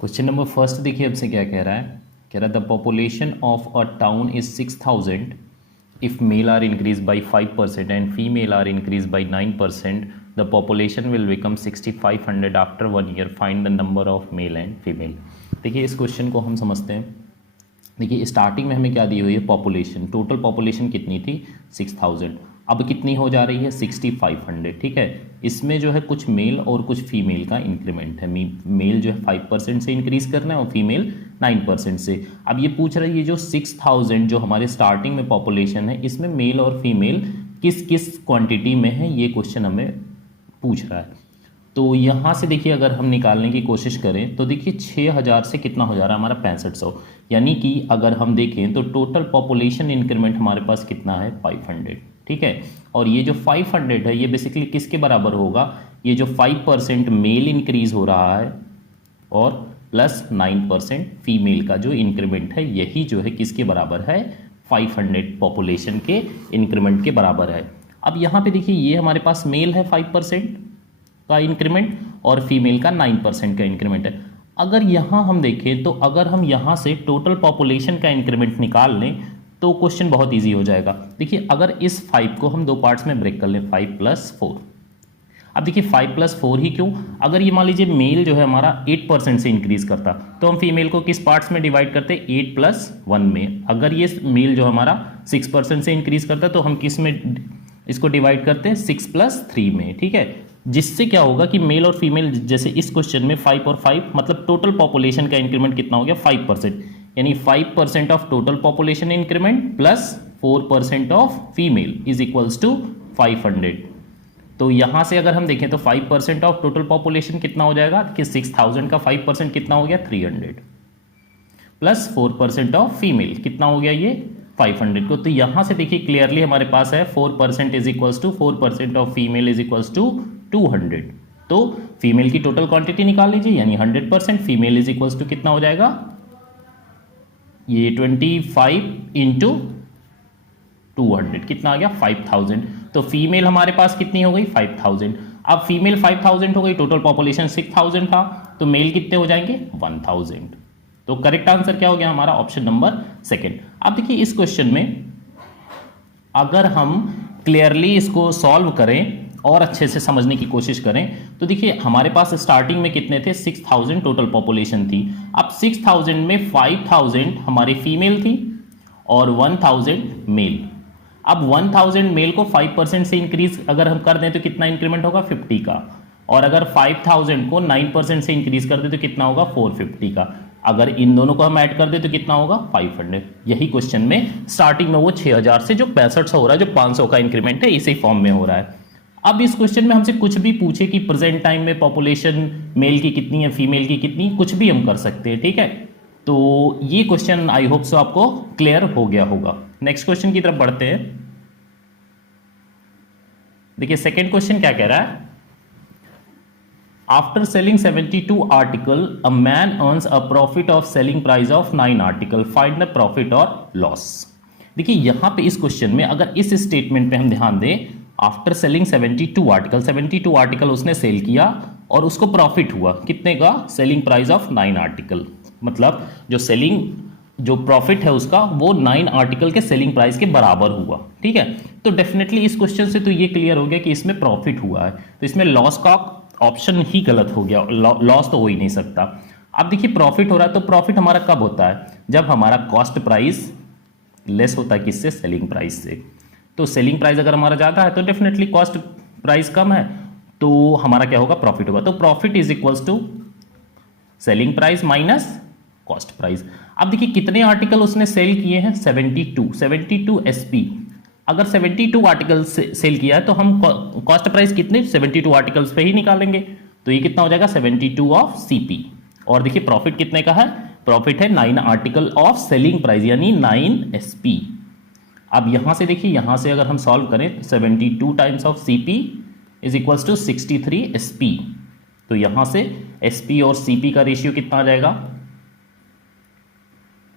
Question number first देखिए हमसे क्या कह रहा है the population of a town is 6000 if male are increase by 5% and female are increase by 9%. The population will become 6500 after 1 year. Find the number of male and female. देखिए इस question को हम समझते हैं. देखिए स्टार्टिंग में हमें क्या दी हुई है, पॉपुलेशन. टोटल पॉपुलेशन कितनी थी, 6000. अब कितनी हो जा रही है, 6500. ठीक है, इसमें जो है कुछ मेल और कुछ फीमेल का इंक्रीमेंट है. मेल जो है 5% से इंक्रीज करना है और फीमेल 9% से. अब ये पूछ रही है जो 6000 जो हमारे स्टार्टिंग में पॉपुलेशन है, इसमें मेल और फीमेल किस किस क्वांटिटी में है, ये क्वेश्चन हमें पूछ रहा है. तो यहाँ से देखिए अगर हम निकालने की कोशिश करें तो देखिए 6000 से कितना हो जा रहा है हमारा 6500. यानी कि अगर हम देखें तो टोटल पॉपुलेशन इंक्रीमेंट हमारे पास कितना है, 500. ठीक है, और ये जो 500 है ये बेसिकली किसके बराबर होगा, ये जो 5% मेल इंक्रीज हो रहा है और प्लस 9% फीमेल का जो इंक्रीमेंट है, यही जो है किसके बराबर है, 500 पॉपुलेशन के इंक्रीमेंट के बराबर है. अब यहाँ पे देखिए ये हमारे पास मेल है 5% का इंक्रीमेंट और फीमेल का 9% का इंक्रीमेंट है. अगर यहाँ हम देखें तो अगर हम यहाँ से टोटल पॉपुलेशन का इंक्रीमेंट निकाल लें तो क्वेश्चन बहुत इजी हो जाएगा. देखिए अगर इस 5 को हम दो पार्ट्स में ब्रेक कर लें, 5 + 4. अब देखिए 5 + 4 ही क्यों, अगर ये मान लीजिए मेल जो है हमारा 8% से इंक्रीज करता तो हम फीमेल को किस पार्ट्स में डिवाइड करते, 8 + 1 में. अगर ये मेल जो हमारा 6% से इंक्रीज करता तो हम किस में इसको डिवाइड करते हैं, 6 + 3 में. ठीक है, जिससे क्या होगा कि मेल और फीमेल, जैसे इस क्वेश्चन में 5 और 5 मतलब टोटल पॉपुलेशन का इंक्रीमेंट कितना हो गया, 5%. यानी 5% of total population increment plus 4% of female is equals to 500. तो यहां से अगर हम देखें तो 5% ऑफ टोटल पॉपुलेशन कितना हो जाएगा कि 6000 का 5% कितना हो गया, 300 प्लस 4% ऑफ फीमेल कितना हो गया, ये 500 को. तो यहां से देखिए क्लियरली हमारे पास है 4% is equals to 4% of female is equals to 200. तो फीमेल की टोटल क्वांटिटी निकाल लीजिए, यानी 100% फीमेल इज इक्वल्स टू कितना हो जाएगा, ये 25 इंटू 200 कितना आ गया, 5000. तो फीमेल हमारे पास कितनी हो गई, 5000. अब फीमेल 5000 हो गई, टोटल पॉपुलेशन 6000 था, तो मेल कितने हो जाएंगे, 1000. तो करेक्ट आंसर क्या हो गया हमारा, ऑप्शन नंबर सेकंड. अब देखिए इस क्वेश्चन में अगर हम क्लियरली इसको सॉल्व करें और अच्छे से समझने की कोशिश करें तो देखिए हमारे पास स्टार्टिंग में कितने थे, 6000 टोटल पॉपुलेशन थी. अब 6000 में 5000 हमारी फीमेल थी और 1000 मेल. अब 1000 मेल को 5% से इंक्रीज अगर हम कर दें तो कितना इंक्रीमेंट होगा, 50 का. और अगर 5000 को 9% से इंक्रीज कर दें तो कितना होगा, 450 का. अगर इन दोनों को हम ऐड कर दें तो कितना होगा, 500. यही क्वेश्चन में स्टार्टिंग में वो 6000 से जो 6500 हो रहा है, जो 500 का इंक्रीमेंट है, इसी फॉर्म में हो रहा है. अब इस क्वेश्चन में हमसे कुछ भी पूछे कि प्रेजेंट टाइम में पॉपुलेशन मेल की कितनी है, फीमेल की कितनी, कुछ भी हम कर सकते हैं. ठीक है, तो ये क्वेश्चन आई होप सो आपको क्लियर हो गया होगा. नेक्स्ट क्वेश्चन की तरफ बढ़ते हैं. देखिए सेकेंड क्वेश्चन क्या कह रहा है, after selling 72 article a man earns a profit of selling price of 9 article, find the profit और लॉस. देखिए यहां पे इस क्वेश्चन में अगर इस स्टेटमेंट पे हम ध्यान दें, आफ्टर सेलिंग 72 आर्टिकल उसने सेल किया और उसको प्रॉफिट हुआ कितने का, सेलिंग प्राइस ऑफ 9 आर्टिकल. मतलब जो प्रॉफिट है उसका वो 9 आर्टिकल के सेलिंग प्राइस के बराबर हुआ. ठीक है, तो डेफिनेटली इस क्वेश्चन से तो ये क्लियर हो गया कि इसमें प्रॉफिट हुआ है, तो इसमें लॉस का ऑप्शन ही गलत हो गया, लॉस तो हो ही नहीं सकता. अब देखिए प्रॉफिट हो रहा है, तो प्रॉफिट हमारा कब होता है, जब हमारा कॉस्ट प्राइस लेस होता है किससे, सेलिंग प्राइस से. तो सेलिंग प्राइस अगर हमारा ज़्यादा है तो डेफिनेटली कॉस्ट प्राइस कम है, तो हमारा क्या होगा, प्रॉफिट होगा. तो profit is equals to selling price minus cost price. अब देखिए कितने आर्टिकल उसने सेल किए हैं, 72 एसपी. अगर 72 आर्टिकल सेल किया है तो हम कॉस्ट प्राइस कितने, 72 आर्टिकल्स पे ही निकालेंगे. तो ये कितना हो जाएगा, 72 ऑफ सीपी. और देखिए प्रॉफिट कितने का है, प्रॉफिट है 9 आर्टिकल ऑफ सेलिंग प्राइस यानी 9 एसपी. अब यहां से देखिए, यहां से अगर हम सॉल्व करें 72 times of CP is equals to 63 SP. तो यहां से एसपी और सीपी का रेशियो कितना आ जाएगा,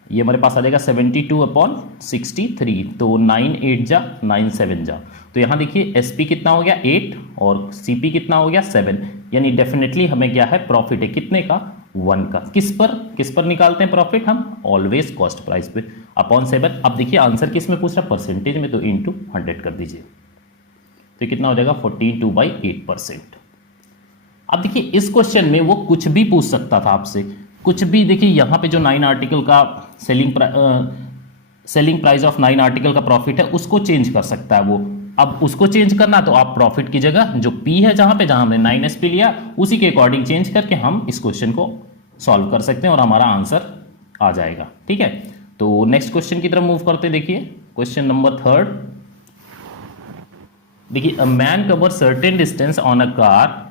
ये हमारे पास आ जाएगा 72/63. तो 9 8 जा 9 7 जा. तो यहां देखिए एसपी कितना हो गया, 8 और सीपी कितना हो गया, 7. यानी डेफिनेटली हमें क्या है, प्रॉफिट है कितने का, 1 का। किस पर निकालते हैं प्रॉफिट हम? ऑलवेज कॉस्ट प्राइस पे, अपॉन 7। अब देखिए आंसर किस में पूछ रहा, परसेंटेज में, तो इंटू 100 कर दीजिए, तो कितना हो जाएगा 42/8%। अब देखिए इस क्वेश्चन में वो कुछ भी पूछ सकता था आपसे, कुछ भी। देखिए यहाँ पे जो 9 आर्टिकल का सेलिंग प्राइस ऑफ 9 आर्टिकल का प्रॉफिट है उसको चेंज कर सकता है वो। अब उसको चेंज करना तो आप प्रॉफिट की जगह जो पी है, जहां हमने 9SP लिया, उसी के अकॉर्डिंग चेंज करके हम इस क्वेश्चन को सॉल्व कर सकते हैं और हमारा आंसर आ जाएगा। ठीक है, तो नेक्स्ट क्वेश्चन की तरफ मूव करते हैं। देखिए क्वेश्चन नंबर 3। देखिए a man cover certain distance on a car,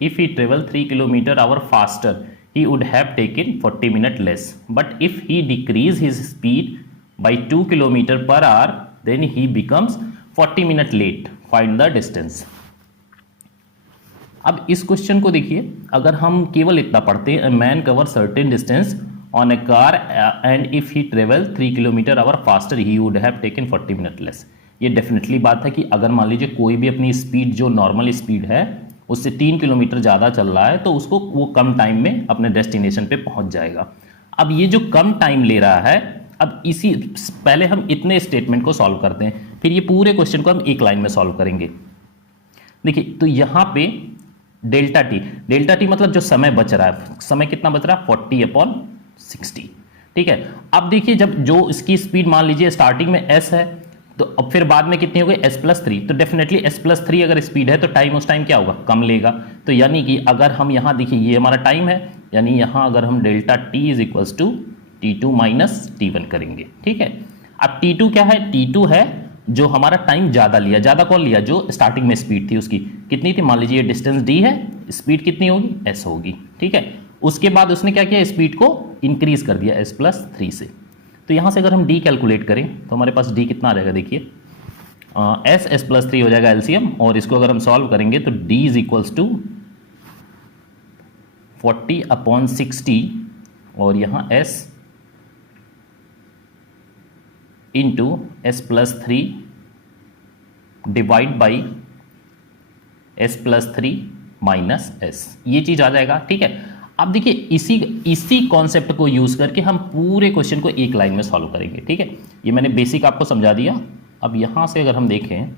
if he travel 3 km/h faster he would have taken 40 minutes less, but if he decrease his speed by 2 km/h then he becomes 40 minutes late, find the distance। अब इस question को देखिए, अगर हम केवल इतना पढ़ते हैं, man cover certain distance on A car and if he travel 3 km/h faster he would have taken 40 minute less. ये डेफिनेटली बात है कि अगर मान लीजिए कोई भी अपनी स्पीड जो नॉर्मल स्पीड है उससे 3 किलोमीटर ज़्यादा चल रहा है तो उसको वो कम टाइम में अपने डेस्टिनेशन पे पहुंच जाएगा। अब ये जो कम टाइम ले रहा है, अब इसी पहले हम इतने स्टेटमेंट को सॉल्व करते हैं, फिर ये पूरे क्वेश्चन को हम एक लाइन में सॉल्व करेंगे। देखिए तो यहाँ पे डेल्टा टी मतलब जो समय बच रहा है, समय कितना बच रहा है 40/60। ठीक है, अब देखिए जब जो इसकी स्पीड मान लीजिए स्टार्टिंग में s है, तो अब फिर बाद में कितनी हो गई s+3, तो डेफिनेटली s+3 अगर स्पीड है तो टाइम उस टाइम क्या होगा, कम लेगा। तो यानी कि अगर हम यहाँ देखिए ये हमारा टाइम है, यानी यहाँ अगर हम delta T is equals to T2 - T1 करेंगे। ठीक है, अब T2 क्या है, T2 है जो हमारा टाइम ज़्यादा लिया। ज़्यादा कौन लिया, जो स्टार्टिंग में स्पीड थी उसकी कितनी थी, मान लीजिए ये डिस्टेंस d है, स्पीड कितनी होगी s होगी। ठीक है, उसके बाद उसने क्या किया, स्पीड को इंक्रीज कर दिया s+3 से। तो यहाँ से अगर हम d कैलकुलेट करें तो हमारे पास d कितना आ जाएगा, देखिए s+3 हो जाएगा एलसीएम, और इसको अगर हम सॉल्व करेंगे तो d इज इक्वल्स टू 40/60 और यहाँ s into s+3 divide by s+3 minus s, ये चीज आ जाएगा। ठीक है, अब देखिए इसी कॉन्सेप्ट को यूज करके हम पूरे क्वेश्चन को एक लाइन में सॉल्व करेंगे। ठीक है, ये मैंने बेसिक आपको समझा दिया। अब यहां से अगर हम देखें,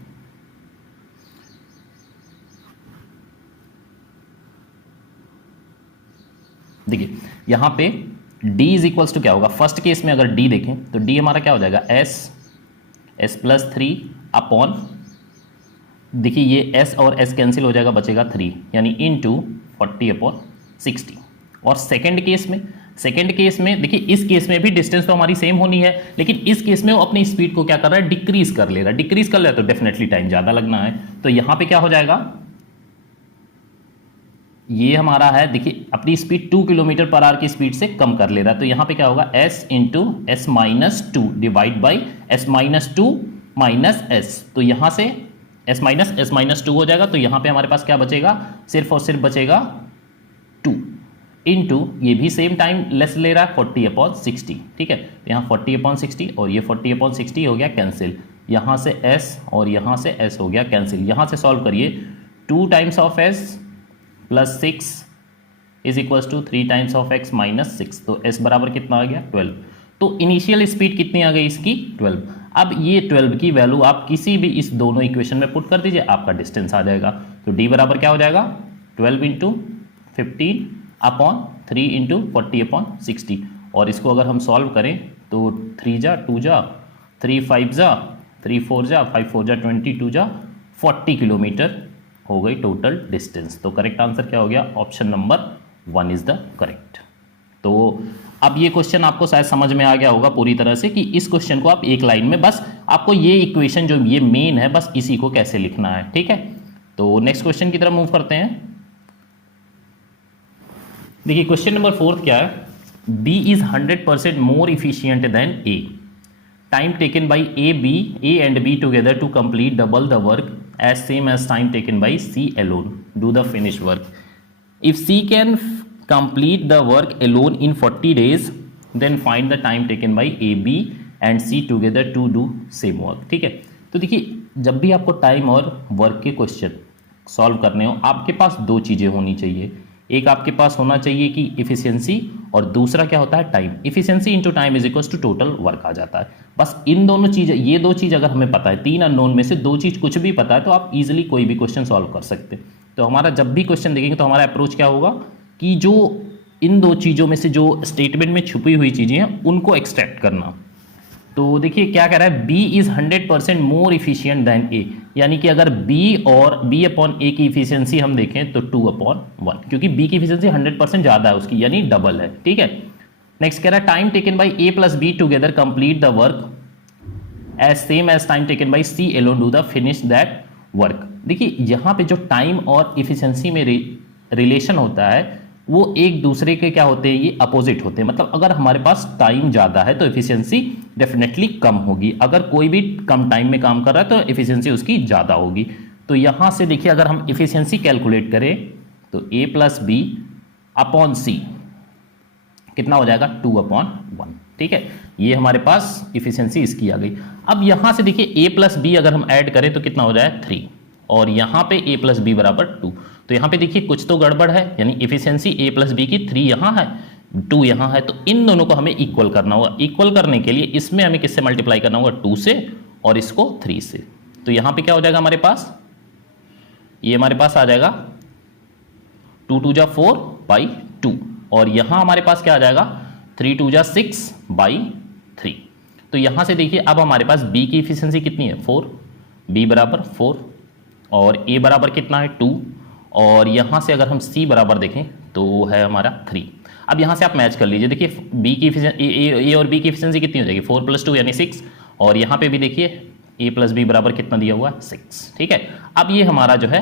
देखिए यहां पे d इज इक्वल्स टू क्या होगा, फर्स्ट केस में अगर d देखें तो d हमारा क्या हो जाएगा s+3 अपॉन, देखिए ये s और s कैंसिल हो जाएगा, बचेगा 3, यानी इनटू 40/60। और सेकंड केस में देखिए इस केस में भी डिस्टेंस तो हमारी सेम होनी है, लेकिन इस केस में वो अपनी स्पीड को क्या कर रहा है, डिक्रीज कर ले रहा है, तो डेफिनेटली टाइम ज्यादा लगना है। तो यहां पे क्या हो जाएगा, ये हमारा है, देखिए अपनी स्पीड 2 km/h की स्पीड से कम कर ले रहा है, तो यहां पे क्या होगा s into s-2 divide by s-2 minus s। तो यहां से s-2 हो जाएगा, तो यहां पे हमारे पास क्या बचेगा, सिर्फ और सिर्फ बचेगा 2 इंटू, ये भी सेम टाइम लेस ले रहा है 40/60। ठीक है, यहाँ 40/60 और ये 40/60 हो गया कैंसिल, यहाँ से s और यहाँ से s हो गया कैंसिल। यहाँ से सॉल्व करिए, 2 times of s plus 6 is equals to 3 times of x minus 6, तो s बराबर कितना आ गया 12। तो इनिशियल स्पीड कितनी आ गई इसकी 12। अब ये 12 की वैल्यू आप किसी भी इस दोनों इक्वेशन में पुट कर दीजिए, आपका डिस्टेंस आ जाएगा। तो d बराबर क्या हो जाएगा 12 इंटू 15 अपॉन 3 इंटू 40/60, और इसको अगर हम सॉल्व करें तो 3 जा 2 जा 3 5 जा 3 4 जा 5 4 जा 22 जा 40 किलोमीटर हो गई टोटल डिस्टेंस। तो करेक्ट आंसर क्या हो गया, option number 1 is the correct. तो अब ये क्वेश्चन आपको शायद समझ में आ गया होगा पूरी तरह से कि इस क्वेश्चन को आप एक लाइन में, बस आपको ये इक्वेशन जो ये मेन है बस इसी को कैसे लिखना है। ठीक है, तो नेक्स्ट क्वेश्चन की तरफ मूव करते हैं। देखिए क्वेश्चन नंबर 4 क्या है, B is 100% more efficient than A, time taken by A and B together to complete double the work as same as time taken by C alone, do the finished work. If C can complete the work alone in 40 days then find the time taken by A, B and C together to do same work। ठीक है, तो देखिए जब भी आपको time और work के question solve करने हो, आपके पास दो चीजें होनी चाहिए, एक आपके पास होना चाहिए कि इफिशियंसी, और दूसरा क्या होता है time. Efficiency into time is equal to total work आ जाता है। बस इन दोनों चीज़, ये दो चीज़ अगर हमें पता है, तीन अननोन में से दो चीज़ कुछ भी पता है तो आप इजीली कोई भी क्वेश्चन सॉल्व कर सकते हैं। तो हमारा जब भी क्वेश्चन देखेंगे तो हमारा अप्रोच क्या होगा कि जो इन दो चीज़ों में से जो स्टेटमेंट में छुपी हुई चीज़ें हैं उनको एक्सट्रैक्ट करना। तो देखिए क्या कह रहा है, B is 100% more efficient than A, यानी कि अगर B और B अपॉन A की इफिशियंसी हम देखें तो 2/1, क्योंकि B की इफिशियंसी 100% ज़्यादा है उसकी, यानी डबल है। ठीक है, नेक्स्ट कह रहा है time taken by A plus B together complete the work as same as time taken by C alone do the finish that work. देखिए यहाँ पे जो टाइम और इफिशियंसी में रिलेशन होता है वो एक दूसरे के क्या होते हैं, ये अपोजिट होते हैं। मतलब अगर हमारे पास टाइम ज़्यादा है तो एफिशिएंसी डेफिनेटली कम होगी, अगर कोई भी कम टाइम में काम कर रहा है तो एफिशिएंसी उसकी ज़्यादा होगी। तो यहाँ से देखिए अगर हम एफिशिएंसी कैलकुलेट करें तो A plus B upon C कितना हो जाएगा 2/1। ठीक है, ये हमारे पास एफिशिएंसी इसकी आ गई। अब यहाँ से देखिए A प्लस बी अगर हम ऐड करें तो कितना हो जाए 3, और यहाँ पे A प्लस बी बराबर 2। तो यहाँ पे देखिए कुछ तो गड़बड़ है, यानी इफिशियंसी A प्लस बी की 3 यहाँ है, 2 यहाँ है, तो इन दोनों को हमें इक्वल करना होगा। इक्वल करने के लिए इसमें हमें किससे मल्टीप्लाई करना होगा 2 से, और इसको 3 से। तो यहाँ पे क्या हो जाएगा हमारे पास, ये हमारे पास आ जाएगा 2 2 जा 4/2, और यहाँ हमारे पास क्या आ जाएगा 3 2 जा 6/3। तो यहाँ से देखिए अब हमारे पास B की इफिशियंसी कितनी है 4, B बराबर 4, और A बराबर कितना है 2, और यहाँ से अगर हम C बराबर देखें तो है हमारा 3। अब यहाँ से आप मैच कर लीजिए, देखिए B की इफिशियंसी A और B की इफिशियंसी कितनी हो जाएगी 4 + 2 यानी 6, और यहाँ पे भी देखिए A प्लस बी बराबर कितना दिया हुआ है 6। ठीक है, अब ये हमारा जो है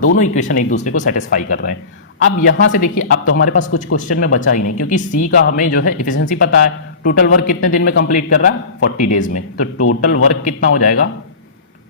दोनों इक्वेशन एक दूसरे को सेटिस्फाई कर रहे हैं। अब यहाँ से देखिए अब तो हमारे पास कुछ क्वेश्चन में बचा ही नहीं, क्योंकि C का हमें जो है इफिशियंसी पता है, टोटल वर्क कितने दिन में कंप्लीट कर रहा है 40 डेज में। तो टोटल वर्क कितना हो जाएगा,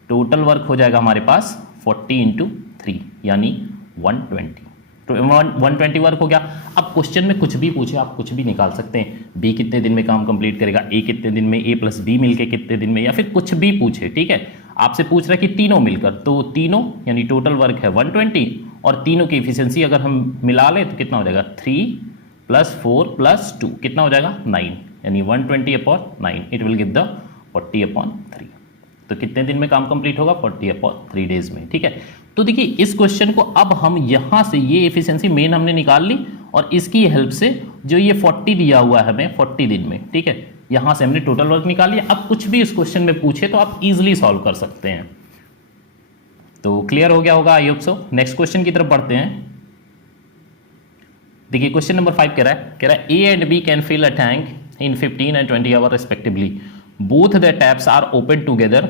टोटल वर्क हो जाएगा हमारे पास 40 × 3 यानी 120। तो 120 वर्क हो गया। अब क्वेश्चन में कुछ भी पूछे आप कुछ भी निकाल सकते हैं, B कितने दिन में काम कंप्लीट करेगा, A कितने दिन में, A प्लस बी मिलके कितने दिन में, या फिर कुछ भी पूछे। ठीक है, आपसे पूछ रहा है कि तीनों मिलकर, तो तीनों यानी टोटल वर्क है 120, और तीनों की इफिशियंसी अगर हम मिला लें तो कितना हो जाएगा 3 + 4 + 2 कितना हो जाएगा 9, यानी 120/9 इट विल गिव द 40/3। तो कितने दिन में काम कंप्लीट होगा 40/3 डेज में। ठीक है, तो देखिए इस क्वेश्चन को अब हम यहां से ये एफिशिएंसी मेन हमने निकाल ली, और इसकी हेल्प से जो ये 40 दिया हुआ है हमें 40 दिन में, ठीक है, यहां से हमने टोटल वर्क निकाल लिया। अब कुछ भी इस क्वेश्चन में पूछे तो आप इजीली सॉल्व कर सकते हैं। तो क्लियर हो गया होगा, I hope so. Next question की तरफ बढ़ते हैं। देखिए क्वेश्चन नंबर 5 कह रहा है A and B can fill a tank in 15 and 20 hour respectively, both the taps are open together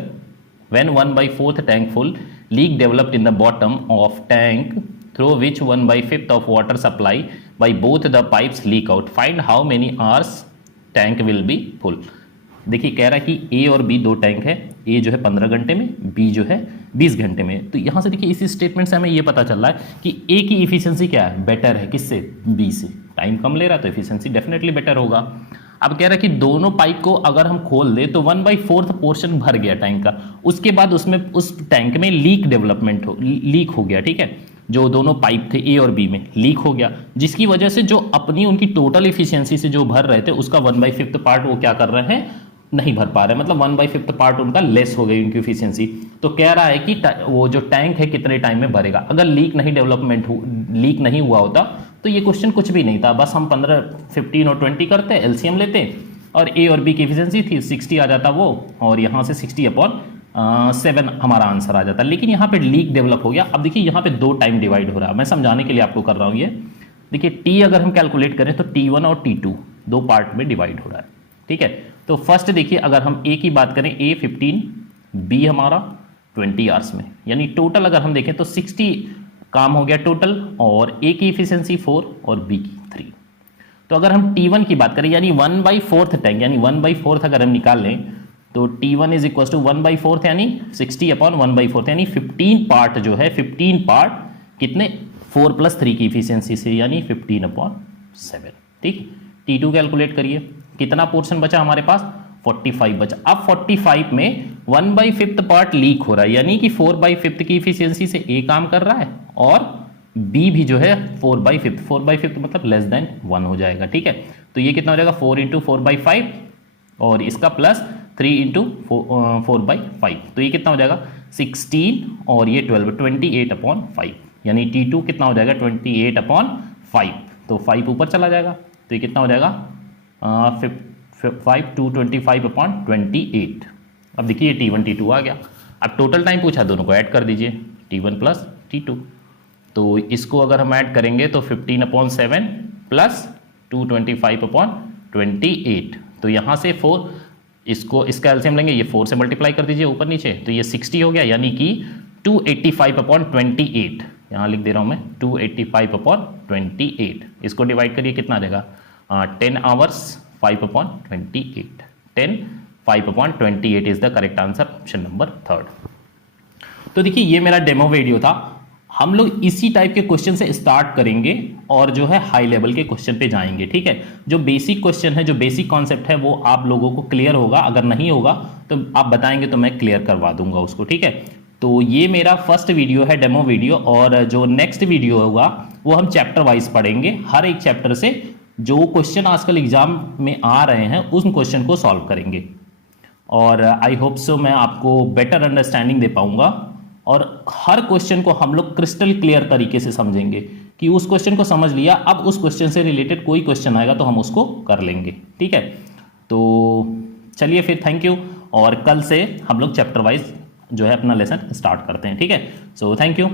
when 1/4 tank full, leak developed in the bottom of tank through which 1/5 of water supply by both the pipes leak out, find how many hours tank will be full। देखिए कह रहा है कि A और B दो tank है, A जो है 15 घंटे में, B जो है 20 घंटे में। तो यहाँ से देखिए इस स्टेटमेंट से हमें ये पता चल रहा है कि A की इफिशियंसी क्या है, बेटर है किससे, B से। टाइम कम ले रहा है तो इफिशियंसी डेफिनेटली बेटर होगा। अब कह रहा है कि दोनों पाइप को अगर हम खोल दे तो 1/4 पोर्शन भर गया टैंक का, उसके बाद उसमें उस टैंक में लीक हो गया। ठीक है, जो दोनों पाइप थे A और B में लीक हो गया, जिसकी वजह से जो अपनी उनकी टोटल इफिशियंसी से जो भर रहे थे उसका 1/5 पार्ट वो क्या कर रहे हैं, नहीं भर पा रहे, मतलब 1/5 पार्ट उनका लेस हो गई उनकी इफिशियंसी। तो कह रहा है कि वो जो टैंक है कितने टाइम में भरेगा। अगर लीक नहीं हुआ होता तो ये क्वेश्चन कुछ भी नहीं था, बस हम 15, 15 और 20 करते, एलसीएम लेते, और A और B की इफिशियंसी थी 60 आ जाता वो, और यहाँ से 60/7 हमारा आंसर आ जाता। लेकिन यहाँ पे लीक डेवलप हो गया। अब देखिए यहाँ पे दो टाइम डिवाइड हो रहा है, मैं समझाने के लिए आपको कर रहा हूँ ये। देखिए T अगर हम कैलकुलेट करें तो T1 और T2 दो पार्ट में डिवाइड हो रहा है। ठीक है, तो फर्स्ट देखिए अगर हम A की बात करें, A 15, B हमारा 20 आवर्स में, यानी टोटल अगर हम देखें तो 60 काम हो गया टोटल, और A की इफिशियंसी 4 और B की 3। तो अगर हम T1 की बात करें यानी 1/4 टैंक, यानी 1/4 अगर हम निकाल लें तो T1 इज इक्वल टू 1/4 यानी 60/1/4 यानी 15 पार्ट जो है 15 पार्ट कितने 4 + 3 की इफिशियंसी से, यानी 15/7। ठीक, T2 कैलकुलेट करिए, कितना पोर्शन बचा हमारे पास 45 बचा। अब 45 में 1/5 पार्ट लीक हो रहा है, यानी कि 4/5 की इफिशियंसी से A काम कर रहा है और बी भी जो है 4/5, 4/5 मतलब लेस देन 1 हो जाएगा, ठीक है। तो ये कितना हो जाएगा 4 इंटू 4/5 और इसका प्लस 3 इंटू 4/5, तो ये कितना हो जाएगा 16 और ये 12, 28/5, यानी T2 कितना हो जाएगा 28/5, तो 5 ऊपर चला जाएगा, तो ये कितना हो जाएगा 5 to 25/28। अब देखिए T1 T2 आ गया। अब टोटल टाइम पूछा, दोनों को ऐड कर दीजिए, T1 प्लस T2, तो इसको अगर हम ऐड करेंगे तो 15/7 प्लस 225/28, तो यहाँ से 4, इसको इसका एलसीएम लेंगे, ये 4 से मल्टीप्लाई कर दीजिए ऊपर नीचे, तो ये 60 हो गया, यानी कि 285/28, यहाँ लिख दे रहा हूँ मैं 285/28। इसको डिवाइड करिए, कितना आ जाएगा 10 hours 5/28, 10 5/28 is the correct answer, option number 3। तो देखिए ये मेरा डेमो वीडियो था। हम लोग इसी टाइप के क्वेश्चन से स्टार्ट करेंगे और जो है हाई लेवल के क्वेश्चन पे जाएंगे, ठीक है। जो बेसिक क्वेश्चन है, जो बेसिक कॉन्सेप्ट है, वो आप लोगों को क्लियर होगा, अगर नहीं होगा तो आप बताएंगे तो मैं क्लियर करवा दूंगा उसको, ठीक है। तो ये मेरा फर्स्ट वीडियो है, डेमो वीडियो, और जो नेक्स्ट वीडियो होगा वो हम चैप्टर वाइज पढ़ेंगे, हर एक चैप्टर से जो क्वेश्चन आजकल एग्जाम में आ रहे हैं उस क्वेश्चन को सॉल्व करेंगे, और आई होप सो मैं आपको बेटर अंडरस्टैंडिंग दे पाऊंगा, और हर क्वेश्चन को हम लोग क्रिस्टल क्लियर तरीके से समझेंगे कि उस क्वेश्चन को समझ लिया, अब उस क्वेश्चन से रिलेटेड कोई क्वेश्चन आएगा तो हम उसको कर लेंगे, ठीक है। तो चलिए फिर, थैंक यू, और कल से हम लोग चैप्टर वाइज जो है अपना लेसन स्टार्ट करते हैं, ठीक है। So thank you.